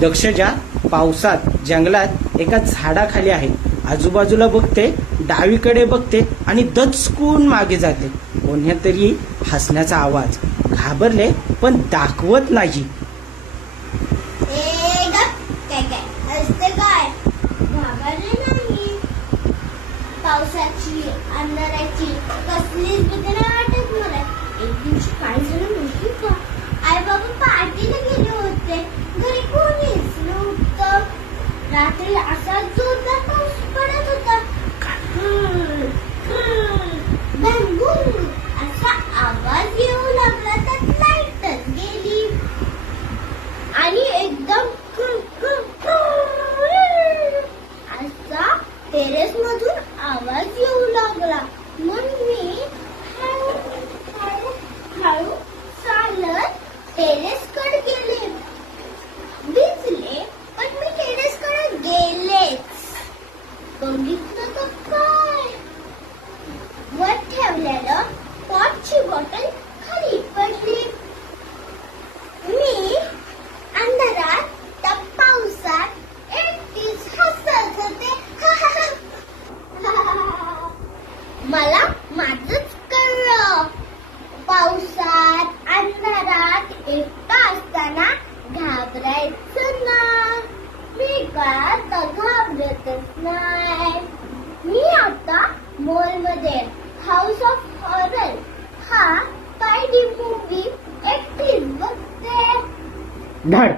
दक्षजा पावसात जंगलात एका झाडाखाली आहे. आजूबाजूला बघते, डावीकडे बघते आणि दचकून मागे जाते. कोणीतरी हसण्याचा आवाज. घाबरले पण दाखवत नाही. पावसाची अंधाराची कसलीच भीती नाही वाटत मला. एक दिवशी काय झालं माहिती का? आई बाबा पार्टीला गेले होते, घरी कोणीच नव्हतं. रात्री असा जोरदार पाऊस पडत होता. भंगूर असा आवाज येऊ लागला, त्यात लाईटच गेली आणि एकदम असा टेरेस मधून आवाज येऊ लागला. मग मी हळू चालत टेरेस कडे गेले. भिजले पण मी टेरेस कडे गेलेच. बघितलं तर काय, वर ठेवलेलं पॉटची बॉटल खाली पडली. मी अंधारात त्या पावसात एकटीच हसत होते. मला माझंच कळलं, पावसात अंधारात एकटा असताना घाबरायचं ना. मी काय आता घाबरतच नाही. मी आता मॉलमध्ये हाऊस ऑफ हॉरर हा 5D मूवी एकटीच बघते. धड